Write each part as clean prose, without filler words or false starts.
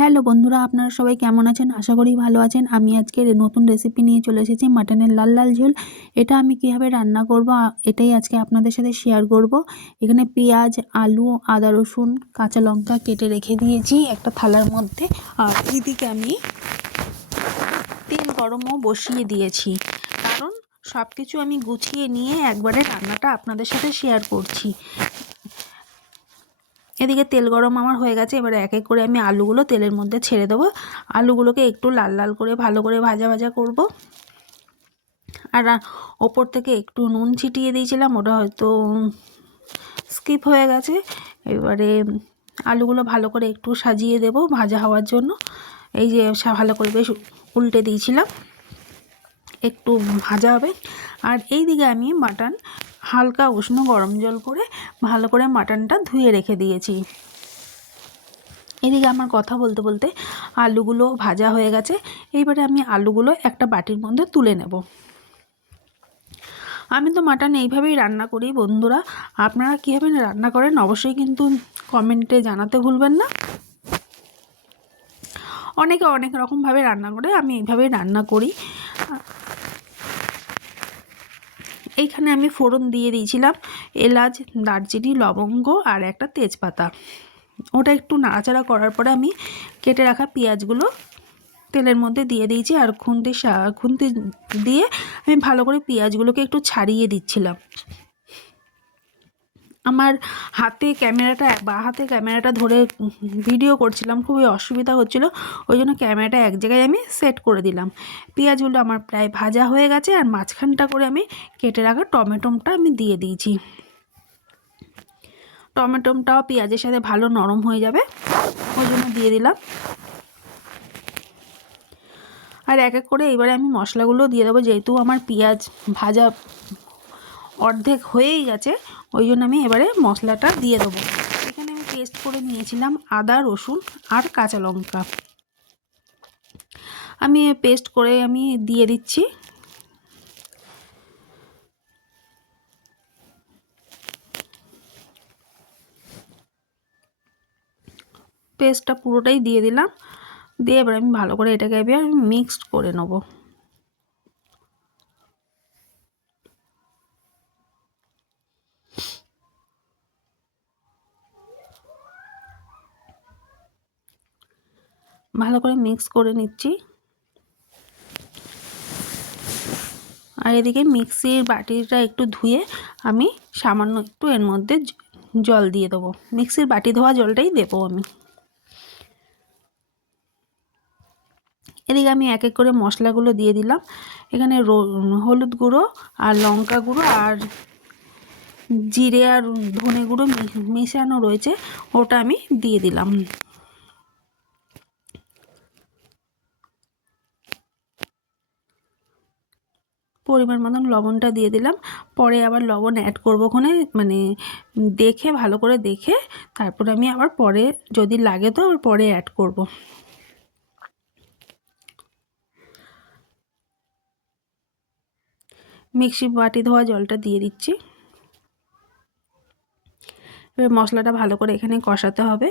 Hello বন্ধুরা, আপনারা সবাই কেমন আছেন? আশা করি ভালো আছেন। আমি আজকের নতুন রেসিপি নিয়ে চলে এসেছি, মাটনের লাল লাল ঝোল। এটা আমি কিভাবে রান্না করব এটাই আজকে আপনাদের সাথে শেয়ার করব। এখানে পেঁয়াজ, আলু, আদা, রসুন, কাঁচা লঙ্কা কেটে রেখে দিয়েছি একটা থালার মধ্যে। আর এইদিকে আমি তেল গরমও বসিয়ে দিয়েছি, কারণ সব কিছু আমি গুছিয়ে নিয়ে একবারে রান্নাটা আপনাদের সাথে শেয়ার করছি। এদিকে তেল গরম আমার হয়ে গেছে। এবারে এক এক করে আমি আলুগুলো তেলের মধ্যে ছেড়ে দেবো। আলুগুলোকে একটু লাল লাল করে ভালো করে ভাজা ভাজা করব। আর ওপর থেকে একটু নুন ছিটিয়ে দিয়েছিলাম, ওটা হয়তো স্কিপ হয়ে গেছে। এবারে আলুগুলো ভালো করে একটু সাজিয়ে দেব ভাজা হওয়ার জন্য। এই যে ভালো করে বেশ উল্টে দিয়েছিলাম, একটু ভাজা হবে। আর এই দিকে আমি মাটন হালকা উষ্ণ গরম জল করে ভালো করে মাটনটা ধুয়ে রেখে দিয়েছি। এদিকে আমার কথা বলতে বলতে আলুগুলো ভাজা হয়ে গেছে। এইবারে আমি আলুগুলো একটা বাটির মধ্যে তুলে নেব। আমি তো মাটন এইভাবেই রান্না করি বন্ধুরা। আপনারা কীভাবে রান্না করেন অবশ্যই কিন্তু কমেন্টে জানাতে ভুলবেন না। অনেকে অনেক রকমভাবে রান্না করে, আমি এইভাবেই রান্না করি। এইখানে আমি ফোড়ন দিয়ে দিয়েছিলাম এলাচ, দারচিনি, লবঙ্গ আর একটা তেজপাতা। ওটা একটু নাড়াচাড়া করার পরে আমি কেটে রাখা পেঁয়াজগুলো তেলের মধ্যে দিয়ে দিয়েছি। আর খুন্তি দিয়ে আমি ভালো করে পেঁয়াজগুলোকে একটু ছাড়িয়ে দিচ্ছিলাম। আমার হাতে ক্যামেরাটা ধরে ভিডিও করছিলাম, খুবই অসুবিধা হচ্ছিল। ওই জন্য ক্যামেরাটা এক জায়গায় আমি সেট করে দিলাম। পেঁয়াজগুলো আমার প্রায় ভাজা হয়ে গেছে। আর মাঝখানটা করে আমি কেটে রাখা টমেটোটা আমি দিয়ে দিয়েছি। টমেটোটাও পেঁয়াজের সাথে ভালো নরম হয়ে যাবে, ওই জন্য দিয়ে দিলাম। আর এক এক করে এবারে আমি মশলাগুলো দিয়ে দেবো। যেহেতু আমার পেঁয়াজ ভাজা অর্ধেক হয়েই গেছে, ওই জন্য আমি এবারে মশলাটা দিয়ে দেবো। এখানে আমি পেস্ট করে নিয়েছিলাম আদা, রসুন আর কাঁচা লঙ্কা। আমি পেস্ট করে আমি দিয়ে দিচ্ছি। পেস্টটা পুরোটাই দিয়ে দিলাম। দিয়ে এবার আমি ভালো করে এটাকে এবার মিক্সড করে নেব। ভালো করে মিক্স করে নিচ্ছি। আর এদিকে মিক্সির বাটিটা একটু ধুয়ে আমি সামান্য একটু এর মধ্যে জল দিয়ে দেবো। মিক্সির বাটি ধোয়া জলটাই দেবো আমি। এদিকে আমি এক এক করে মশলাগুলো দিয়ে দিলাম। এখানে হলুদ গুঁড়ো আর লঙ্কা গুঁড়ো আর জিরে আর ধনে গুঁড়ো মেশানো রয়েছে, ওটা আমি দিয়ে দিলাম। পরিমাণ মতন লবণটা দিয়ে দিলাম। পরে আবার লবণ অ্যাড করবো ওখানে, মানে দেখে ভালো করে দেখে তারপরে আমি আবার পরে যদি লাগে তো আবার পরে অ্যাড করব। মিক্সি বাটি ধোয়া জলটা দিয়ে দিচ্ছি। এবার মশলাটা ভালো করে এখানে কষাতে হবে।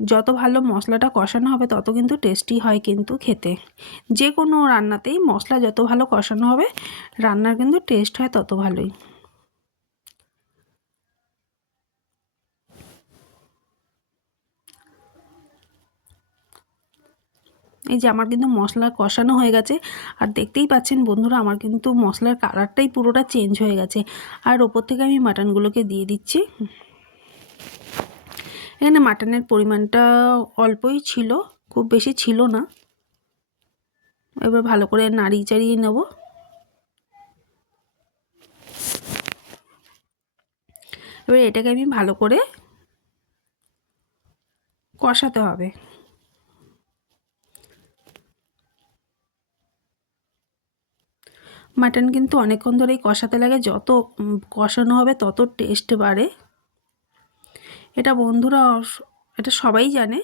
যত ভালো মশলাটা কষানো হবে তত কিন্তু টেস্টি হয় কিন্তু খেতে। যে কোনো রান্নাতেই মশলা যত ভালো কষানো হবে রান্নার কিন্তু টেস্ট হয় তত ভালোই। এই যে আমার কিন্তু মশলা কষানো হয়ে গেছে। আর দেখতেই পাচ্ছেন বন্ধুরা, আমার কিন্তু মশলার কালারটাই পুরোটা চেঞ্জ হয়ে গেছে। আর ওপর থেকে আমি মাটনগুলোকে দিয়ে দিচ্ছি। এখানে মাটনের পরিমাণটা অল্পই ছিল, খুব বেশি ছিল না। এবার ভালো করে নাড়িয়ে চাড়িয়ে নেব। এবার এটাকে আমি ভালো করে কষাতে হবে। মাটন কিন্তু অনেকক্ষণ ধরেই কষাতে লাগে, যত কষানো হবে তত টেস্ট বাড়ে। এটা বন্ধুরা, এটা সবাই জানে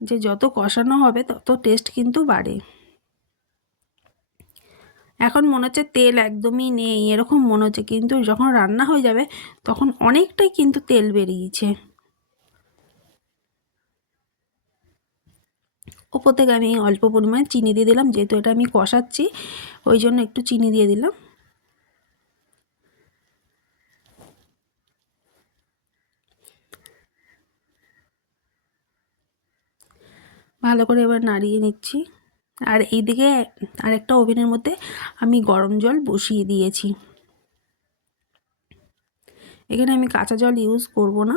যে যত কষানো হবে তত টেস্ট কিন্তু বাড়ে। এখন মনে হচ্ছে তেল একদমই নেই এরকম মনে হচ্ছে, কিন্তু যখন রান্না হয়ে যাবে তখন অনেকটাই কিন্তু তেল বেরিয়েছে। ওপর থেকে আমি অল্প পরিমাণে চিনি দিয়ে দিলাম, যেহেতু এটা আমি কষাচ্ছি ওই জন্য একটু চিনি দিয়ে দিলাম। ভালো করে এবার নাড়িয়ে নিচ্ছি। আর এইদিকে আরেকটা ওভেনের মধ্যে আমি গরম জল বসিয়ে দিয়েছি। এখানে আমি কাঁচা জল ইউজ করব না।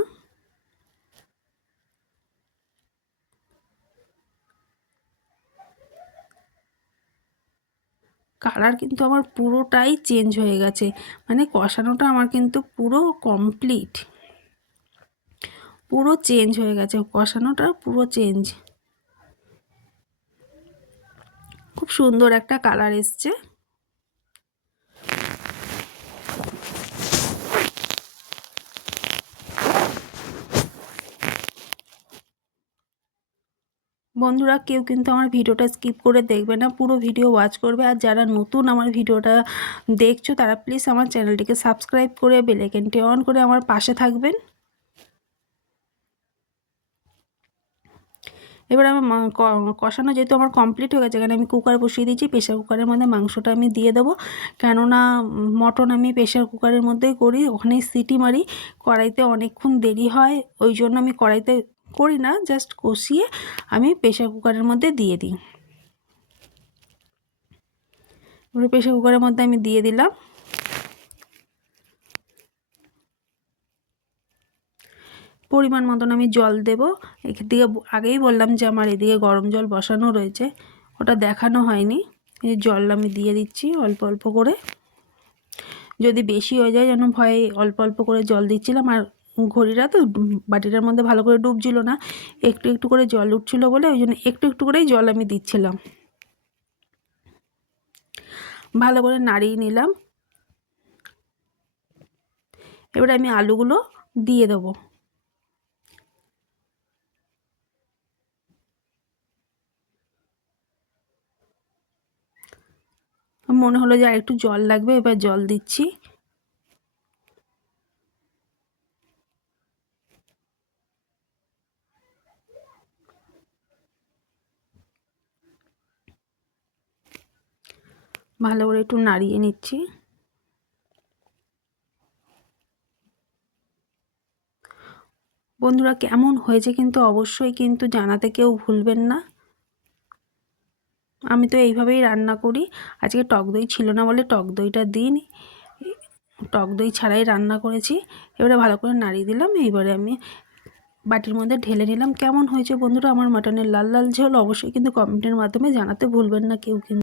কালার কিন্তু আমার পুরোটাই চেঞ্জ হয়ে গেছে, মানে কষানোটা আমার কিন্তু পুরো কমপ্লিট, পুরো চেঞ্জ হয়ে গেছে, কষানোটা পুরো চেঞ্জ। খুব সুন্দর একটা কালার এসছে। বন্ধুরা কেউ কিন্তু আমার ভিডিওটা স্কিপ করে দেখবে না, পুরো ভিডিও ওয়াচ করবে। আর যারা নতুন আমার ভিডিওটা দেখছো তারা প্লিজ আমার চ্যানেলটিকে সাবস্ক্রাইব করে বেল আইকনটি অন করে আমার পাশে থাকবেন। এবার আমার কষানো যেহেতু আমার কমপ্লিট হয়ে গেছে, এখানে আমি কুকার বসিয়ে দিয়েছি। প্রেশার কুকারের মধ্যে মাংসটা আমি দিয়ে দেবো, কেননা মটন আমি প্রেশার কুকারের মধ্যেই করি, ওখানেই সিটি মারি। কড়াইতে অনেকক্ষণ দেরি হয়, ওই জন্য আমি কড়াইতে করি না, জাস্ট কষিয়ে আমি প্রেশার কুকারের মধ্যে দিয়ে দিই। এবার প্রেশার কুকারের মধ্যে আমি দিয়ে দিলাম। পরিমাণ মতন আমি জল দেব। এদিকে আগেই বললাম যে আমার এদিকে গরম জল বসানো রয়েছে, ওটা দেখানো হয়নি। এই জল আমি দিয়ে দিচ্ছি অল্প অল্প করে, যদি বেশি হয়ে যায় যেন ভয়ে অল্প অল্প করে জল দিচ্ছিলাম। আর ঘড়িটা তো বাটিটার মধ্যে ভালো করে ডুবছিল না, একটু একটু করে জল উঠছিল বলে ওই জন্য একটু একটু করেই জল আমি দিচ্ছিলাম। ভালো করে নাড়িয়ে নিলাম। এবার আমি আলুগুলো দিয়ে দেবো। মনে হলো যে আর একটু জল লাগবে, এবার জল দিচ্ছি। ভালো করে একটু নাড়িয়ে নিচ্ছি। বন্ধুরা কেমন হয়েছে কিন্তু অবশ্যই কিন্তু জানাতে কেউ ভুলবেন না। আমি তো এইভাবেই রান্না করি। আজকে টক দই ছিল না বলে টক দইটা দিইনি, টক দই ছাড়াই রান্না করেছি। এবারে ভালো করে নাড়িয়ে দিলাম। এইবারে আমি বাটির মধ্যে ঢেলে নিলাম। কেমন হয়েছে বন্ধুরা আমার মাটনের লাল লাল ঝোল, অবশ্যই কিন্তু কমেন্টের মাধ্যমে জানাতে ভুলবেন না কেউ কিন্তু।